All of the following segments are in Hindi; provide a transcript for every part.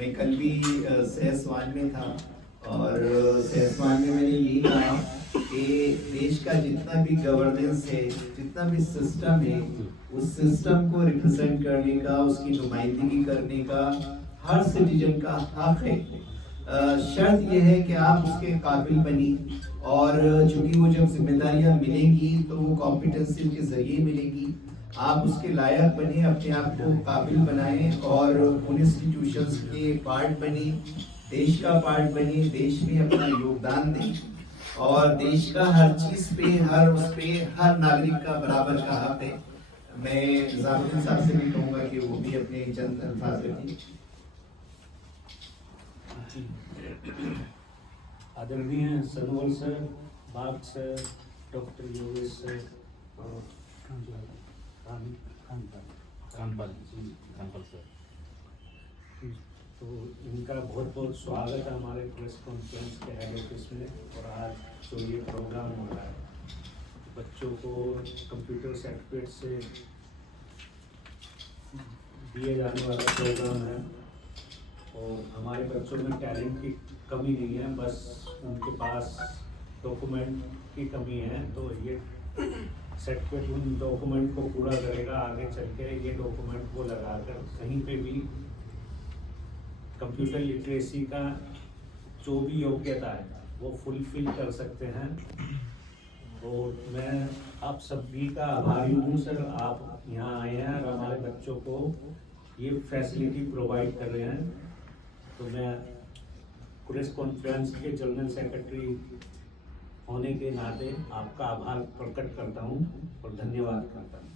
मैं कल भी सहसवान में था और सहसवान में मैंने यही कहा कि देश का जितना भी गवर्नेंस है, जितना भी सिस्टम है, उस सिस्टम को रिप्रेजेंट करने का, उसकी नुमाइंदगी करने का हर सिटीजन का हक है। शर्त यह है कि आप उसके काबिल बनी, और चूंकि वो जब जिम्मेदारियां मिलेंगी तो वो कॉम्पिटेंसी के जरिए मिलेगी। आप उसके लायक बने, अपने आप को काबिल बनाएं और उन इंस्टीट्यूशंस के पार्ट बने, देश का पार्ट बने, देश में अपना योगदान दें और देश का हर चीज पे, हर उस पे हर नागरिक का बराबर का हक है। मैं जावेद साहब से भी कहूँगा कि वो भी अपने चंद अल्फाज रखें। आदरणीय सनोवर सर, बाग सर, डॉक्टर योगेश सर और खानपाल सर, तो इनका बहुत बहुत स्वागत है हमारे प्रेस कॉन्फ्रेंस के हेड ऑफिस में। और आज जो ये प्रोग्राम हो रहा है, बच्चों को कंप्यूटर सर्टिफिकेट से दिए जाने वाला प्रोग्राम है। और हमारे बच्चों में टैलेंट की कमी नहीं है, बस उनके पास डॉक्यूमेंट की कमी है। तो ये सर्टिफिकेट उन डॉक्यूमेंट को पूरा करेगा। आगे चल के ये डॉक्यूमेंट को लगाकर कहीं पे भी कंप्यूटर लिटरेसी का जो भी योग्यता है वो फुलफिल कर सकते हैं। और मैं आप सभी का आभारी हूँ सर, आप यहाँ आए हैं और हमारे बच्चों को ये फैसिलिटी प्रोवाइड कर रहे हैं। तो मैं प्रेस कॉन्फ्रेंस के जनरल सेक्रेटरी होने के नाते आपका आभार प्रकट करता हूं और धन्यवाद करता हूं।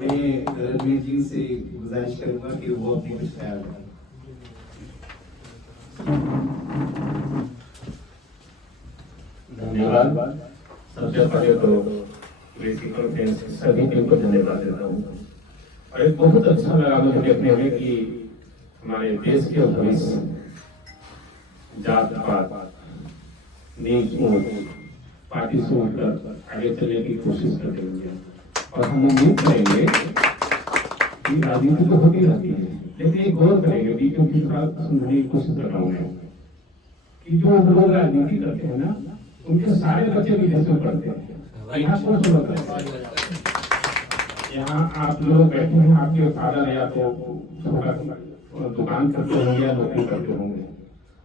मैं रणवीर जी से गुजारिश करूंगा कि वो अपनी कुछ ख्याल रखें। धन्यवाद। सबसे पहले तो प्रेस कॉन्फ्रेंस सभी टीम को धन्यवाद देता हूँ। और एक बहुत अच्छा लगा मुझे देखने में कि हमारे देश के भविष्य जात पात नीच ऊंच पार्टी से उठकर आगे चलने की कोशिश करते हैं। और हम उम्मीद करेंगे कि राजनीति तो होती रहती है, लेकिन एक गौर करेंगे कि क्योंकि थोड़ा समझने की कोशिश कर रहा हूँ मैं कि जो लोग राजनीति करते हैं ना, उनके सारे बच्चे विदेश में पढ़ते हैं। यहाँ कौन सा होता है? यहाँ आप लोग बैठे हैं, आपके फादर या तो दुकान करते होंगे या नौकरी करते होंगे,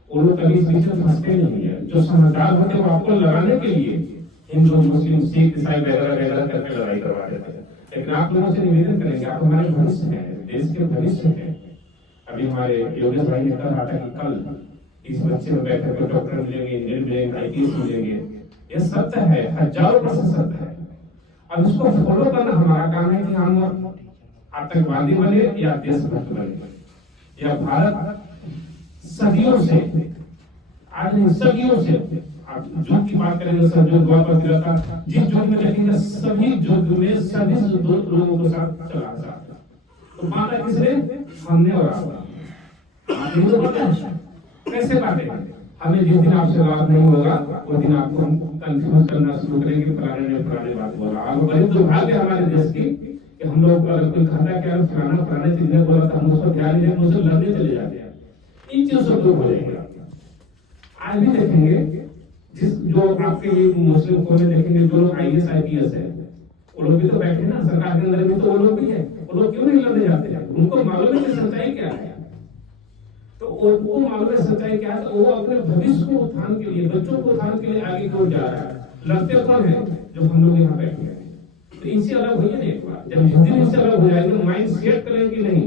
वो लोग कभी इस बीच में फंसते नहीं है। जो समझदार होते हैं वो आपको लगाने के लिए हिंदू मुस्लिम सिख ईसाई वगैरह वगैरह करके लड़ाई करवा देते हैं। लेकिन आप लोगों से निवेदन करेंगे, आप हमारे भविष्य हैं, देश के भविष्य हैं। अभी हमारे योगेश भाई ने कहा था कि कल इस बच्चे में बैठे हुए डॉक्टर मिलेंगे, इंजीनियर मिलेंगे, IPS मिलेंगे। ये सत्य है, 1000% सत्य है। अब इसको फॉलो करना हमारा काम है कि हम आतंकवादी बने या देशभक्त बने। यह भारत सदियों से, आज नहीं सदियों से, आप युद्ध की बात करेंगे, सब युद्ध द्वापर युग था, जिस युद्ध में देखेंगे सभी युद्ध में सभी लोगों के साथ चला था। तो बात किसने? हमने और आप। मुझे पता है कैसे बातें। हमें जिस दिन आपसे बात नहीं होगा वो दिन आपको हम कंफ्यूज करना शुरू करेंगे, पुराने बात बोला। और बड़ी दुर्भाग्य हमारे देश की कि हम लोग अगर कोई खाता क्या पुराने चीज ने बोला था, हम उसको ध्यान नहीं, मुझसे लड़ने चले जाते हैं। इन चीजों से दूर हो जाएंगे। आज भी देखेंगे जो आपके मुस्लिम को में देखेंगे, जो लोग IAS IPS है, वो लोग भी तो बैठे ना सरकार के अंदर भी, तो वो लोग भी है। वो लोग क्यों नहीं लड़ने जाते हैं? उनको मालूम है कि सच्चाई क्या है। तो वो मालूम है सच्चाई क्या है, तो वो अपने भविष्य को उत्थान के लिए, बच्चों को उत्थान के लिए आगे क्यों जा रहा है। लड़ते कौन है? जो हम लोग यहाँ बैठे हैं। तो इनसे अलग होइए ना एक बार। जब जिस दिन इनसे अलग हो जाएंगे, माइंड सेट करेंगे नहीं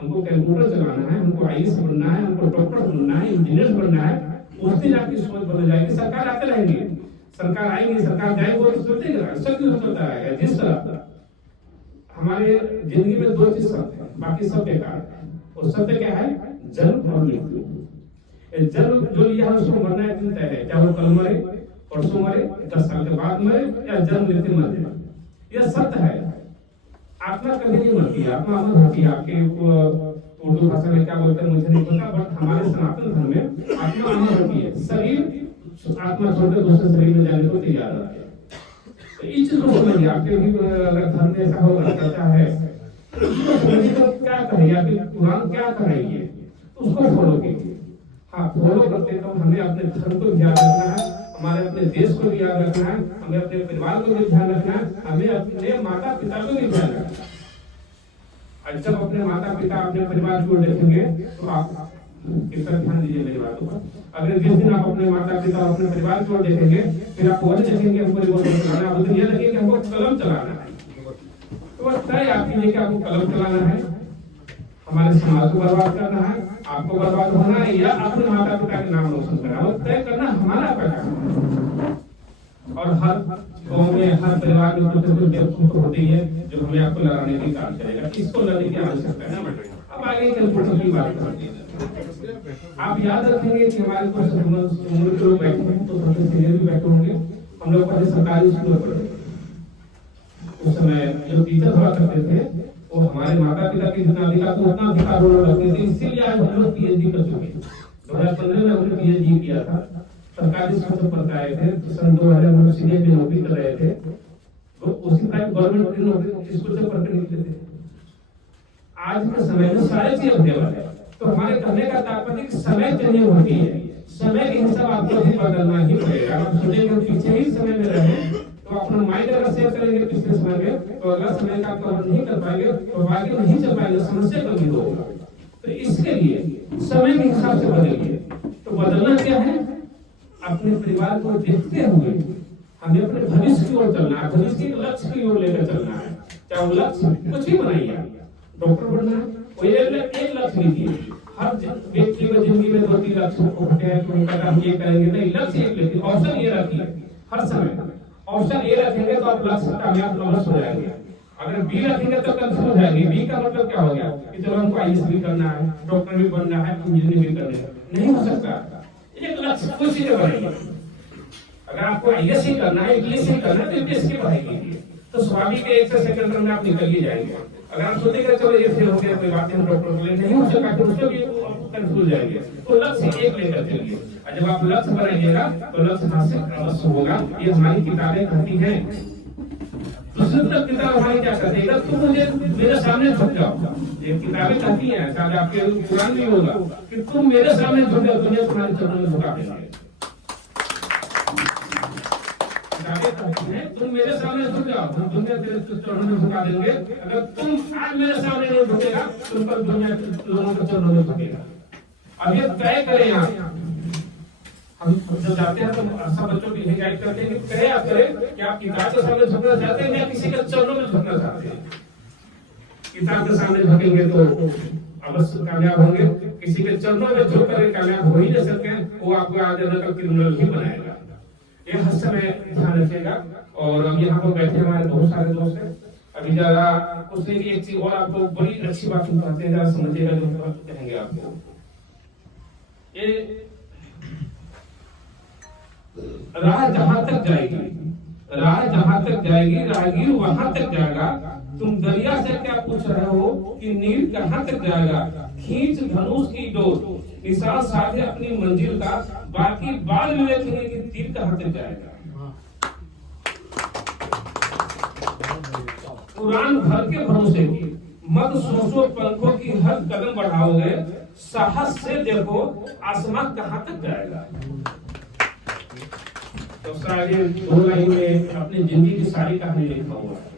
हमको कंप्यूटर चलाना है, हमको IAS बनना है, हमको डॉक्टर बनना है, इंजीनियर बनना है, उस दिन आपकी सोच बदल जाएगी। सरकार आते रहेंगे, सरकार आएंगे, सरकार जाएंगे, वो चलते रहेगा, सब कुछ चलता रहेगा। जिस तरह हमारे जिंदगी में दो चीज सत्य है, बाकी सब बेकार है। और सत्य क्या है? जन्म और मृत्यु। जन्म जो लिया है उसको मरना एक दिन तय है, चाहे वो कल मरे, परसों मरे, 10 साल के बाद मरे, या जन्म लेते मर जाए। यह सत्य है। आत्मा कभी नहीं मरती, आत्मा अमर होती है। आपके उर्दू भाषा में क्या बोलते हैं मुझे नहीं पता, बट हमारे सनातन धर्म में आत्मा अमर होती है। शरीर आत्मा छोड़कर दूसरे शरीर में जाने को तैयार रहता है। तो इस चीज को समझिए। आपके भी अगर धर्म में ऐसा होगा, कहता है या फिर कुरान क्या कह रही है उसको फॉलो कीजिए। हाँ, फॉलो करते तो हमें अपने धर्म को ध्यान रखना है, हमारे अपने देश को भी याद रखना है, हमें अपने परिवार को भी ध्यान रखना है, हमें अपने माता पिता को भी ध्यान रखना है। और जब अपने माता पिता अपने परिवार को देखेंगे तो आप इस पर ध्यान दीजिए मेरी बातों पर। अगर जिस दिन आप अपने माता पिता और अपने परिवार को देखेंगे, फिर आप वो देखेंगे हमको रिवॉल्वर चलाना, आप ये देखेंगे हमको कलम चलाना है, तो बस तय आप कीजिए कि आपको कलम चलाना है, हमारे समाज को बर्बाद करना है, आपको बर्बाद होना है, या अपने माता पिता के नाम रोशन करना है, वो तय करना हमारा काम। और हर गांव में हर परिवार में कुछ बेवकूफ होती है जो हमें आपको लड़ाने की काम करेगा, इसको लड़ने की आवश्यकता है। अब आगे चल की बात करते हैं। आप याद रखेंगे कि हमारे पास उम्र के लोग बैठे हैं, तो सबसे सीनियर भी बैठे होंगे। हम लोग पहले सरकारी स्कूल में पढ़े, उस समय जो टीचर हुआ करते थे वो हमारे माता पिता की जितना अधिकार तो उतना अधिकार होने लगते थे, इसीलिए आज हम लोग पीएचडी कर चुके हैं। 2015 में हमने पीएचडी किया था, सरकारी स्कूल से पढ़ आए थे, सन 2000 में सीनियर में नौकरी कर रहे थे, तो उसी टाइम गवर्नमेंट की नौकरी स्कूल से पढ़ के निकले थे। आज के समय में सारे चीज अवेलेबल है, तो हमारे कहने का तात्पर्य समय चेंजिंग होती है, समय के हिसाब आपको भी बदलना ही पड़ेगा। आप सोचेंगे पीछे ही समय में रहे तो अपना माइंड अगर सेट करेंगे पिछले समय में, तो अगला समय का आप कवर नहीं कर पाएंगे तो आगे नहीं चल पाएंगे, समस्या कभी होगा। तो इसके लिए समय के हिसाब से बदलिए। तो बदलना क्या है, अपने परिवार को देखते हुए हमें अपने भविष्य की ओर चलना है, भविष्य के लक्ष्य की ओर लेकर चलना है। चाहे वो लक्ष्य कुछ भी बनाइए, डॉक्टर बनना है कोई एक लक्ष्य लीजिए। हर व्यक्ति को जिंदगी में 2-3 लक्ष्य होते हैं कि उनका काम ये करेंगे, नहीं लक्ष्य एक लेकिन ऑप्शन ये रखिए। हर समय ऑप्शन ए रखेंगे तो आप लक्ष्य कामयाब अवश्य हो जाएंगे। अगर बी रखेंगे तो कंफ्यूज हो जाएंगे। बी का मतलब क्या हो गया कि चलो हमको आईएएस भी करना है, डॉक्टर भी बनना है, इंजीनियरिंग भी करनी है, नहीं हो सकता। एक लक्ष्य कुछ ही बनाइए। अगर आपको आईएएस ही करना है, इंग्लिश ही करना है, तो इंग्लिश की पढ़ाई कीजिए, तो स्वाभाविक 1 से सेकंड में आप निकल ही जाएंगे। अगर आप सोचेंगे चलो ये फेल हो गया कोई बात नहीं, डॉक्टर बोले नहीं हो सका, तो उसको भी कंफ्यूज जाएंगे। तो लक्ष्य एक लेकर चलिए, और जब आप लक्ष्य बनाइएगा तो लक्ष्य हासिल अवश्य होगा। ये हमारी किताबें कहती हैं। दूसरी तरफ किताब हमारी क्या कहती है, तुम मुझे मेरे सामने झुक जाओ। ये किताबें कहती हैं, शायद आपके कुरान में होगा कि तुम मेरे सामने झुक जाओ, दुनिया तुम्हारे चरणों में झुका देंगे। तुम मेरे सामने झुक जाओ, हम दुनिया तेरे चरणों में झुका देंगे। अगर तुम आज मेरे सामने नहीं झुकेगा, तुम पर दुनिया लोगों के चरणों में झुकेगा। अब ये तय करें आप। हम जब जाते हैं तो सब बच्चों की हिदायत करते हैं कि तय आप करें कि आप किताब के सामने झुकना चाहते हैं या किसी के चरणों में झुकना चाहते हैं। किताब के सामने झुकेंगे तो अवश्य कामयाब होंगे, किसी के चरणों में झुक कर कामयाब हो ही नहीं सकते, वो आपको आगे नकल क्रिमिनल ही बनाएगा। ये हर समय ध्यान रखिएगा। और अब यहाँ पर बैठे हमारे बहुत सारे दोस्त हैं, अभी जरा उससे एक चीज और आपको बड़ी अच्छी बात बताते हैं, जरा समझिएगा जो कहेंगे आपको। ये राह जहां तक जाएगी, राह जहां तक जाएगी, राहगीर वहां तक जाएगा। तुम दरिया से क्या पूछ रहे हो कि नीर कहां तक जाएगा। खींच धनुष की डोर, निशान साधे अपनी मंजिल का, बाकी बाद में देखेंगे कि तीर कहां तक जाएगा। कुरान भर के भरोसे की मत सोचो, पंखों की हर कदम बढ़ाओगे, साहस से देखो आसमान कहां तक जाएगा। तो सारे 2 लाइन में अपनी जिंदगी की सारी कहानी लिखा हुआ है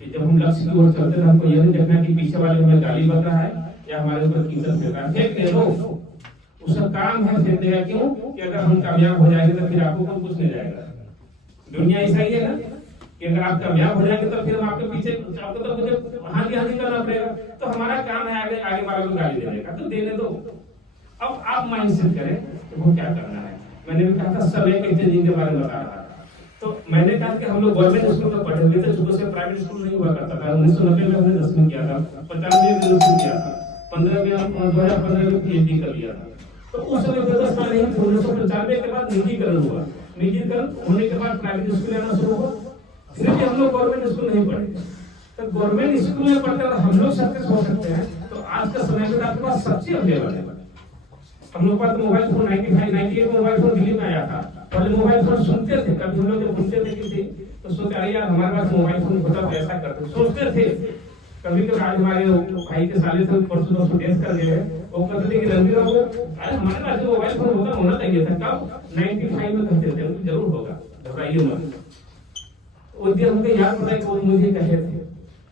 कि जब हम लक्ष्य की ओर चलते हैं, हमको यह नहीं देखना कि पीछे वाले हमें गाली बक रहा है या हमारे ऊपर कीचड़ फेंक रहा है। फेंक दे दो, उसका काम है फेंक देगा। क्यों कि अगर हम कामयाब हो जाएंगे तो फिर आपको कुछ नहीं जाएगा। दुनिया ऐसा ही है ना कि अगर आप कामयाब हो जाएंगे तो फिर हम आपके पीछे, आपको तो मुझे हाथी हाथी करना पड़ेगा। तो हमारा काम है आगे आगे वालों को गाली देने का, तो देने दो। अब आप माइंड सेट करें कि वो क्या करना है। मैंने भी कहा था समय के चेंजिंग के बारे में बता रहा था, तो मैंने कहा कि हम लोग गवर्नमेंट स्कूल में पढ़े हुए थे, सुबह से प्राइवेट स्कूल नहीं हुआ करता था। 1990 में हमने 10वीं किया था, 95 में 10वीं किया था, 2015 में पीएचडी कर लिया था। तो उस समय व्यवस्था नहीं थी। 1995 के बाद निजीकरण हुआ, निजीकरण होने के बाद प्राइवेट स्कूल आना शुरू हुआ। फिर भी हम लोग गवर्नमेंट स्कूल नहीं पढ़े, तो गवर्नमेंट स्कूल में पढ़ते हैं हम लोग सक्सेस हो सकते हैं। तो आज का समय में आपके पास सब चीज अवेलेबल है। हम लोग पास मोबाइल फोन 95-98 में मोबाइल फोन दिल्ली में आया था। पहले मोबाइल फोन सुनते थे, कभी हम लोग जब सुनते थे किसी तो सोचते अरे यार हमारे पास मोबाइल फोन होता तो ऐसा करते, सोचते थे। कभी कभी आज हमारे भाई के साले से परसों दोस्तों टेस्ट कर गए, वो कहते थे कि रणबीर बाबू अरे हमारे पास जो मोबाइल फोन होना चाहिए था, कब 95 में कहते थे, जरूर होगा, घबराइए मत। उस दिन हमको याद पड़ा कि वो मुझे कहे थे,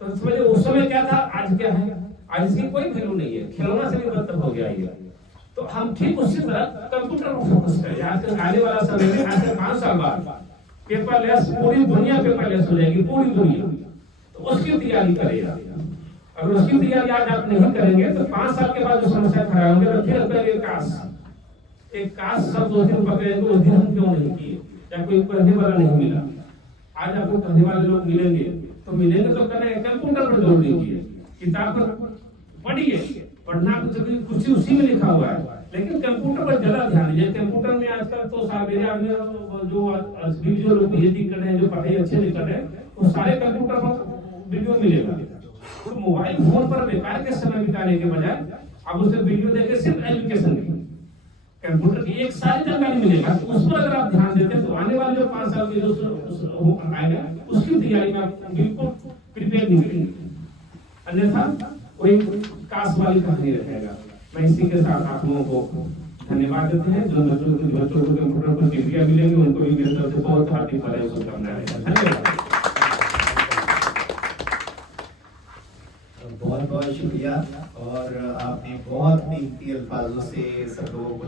तो समझे उस समय क्या था, आज क्या है, आज इसकी कोई वैल्यू नहीं है, खिलौना से भी बदतर हो गया ये। तो हम ठीक उसी तरह कंप्यूटर पर फोकस करें। आजकल आने वाला समय में, आज से 5 साल बाद पेपरलेस, पूरी दुनिया पेपरलेस हो जाएगी, पूरी दुनिया। तो उसकी तैयारी करेगा। अगर उसकी तैयारी आज आप नहीं करेंगे तो 5 साल के बाद जो समस्या खड़ा होंगे तो फिर कहेंगे एक काश शब्द उस दिन पकड़ेंगे, उस दिन हम क्यों नहीं किए, या कोई पढ़ने वाला नहीं मिला। आज आपको पढ़ने वाले लोग मिलेंगे तो करना कंप्यूटर पर जोर दीजिए, किताब पर पढ़िए, पढ़ना कुछ उसी में लिखा हुआ है, लेकिन कंप्यूटर पर ज्यादा ध्यान दीजिए। कंप्यूटर में आजकल तो मेरे आदमी जो लोग पीएचडी कर रहे हैं, जो पढ़ाई अच्छे से कर रहे हैं, वो सारे कंप्यूटर पर वीडियो मिलेगा। तो मोबाइल फोन पर बेकार के समय बिताने के बजाय आप उसे वीडियो देखे, सिर्फ एजुकेशन की कंप्यूटर की एक सारी जानकारी मिलेगा। तो उस पर अगर आप ध्यान देते हैं तो आने वाले जो 5 साल के जो आएगा उसकी तैयारी में आप बिल्कुल प्रिपेयर नहीं करेंगे, अन्यथा कोई काश वाली कहानी रहेगा। मैं इसी के साथ आप लोगों को धन्यवाद देते हैं। जो बच्चों को कंप्यूटर पर डिग्रियां मिलेंगी उनको भी मेरी तरफ से बहुत हार्दिक बधाई और शुभकामनाएं। धन्यवाद। बहुत बहुत शुक्रिया, और आपने बहुत कीमती अल्फाजों से सब लोगों को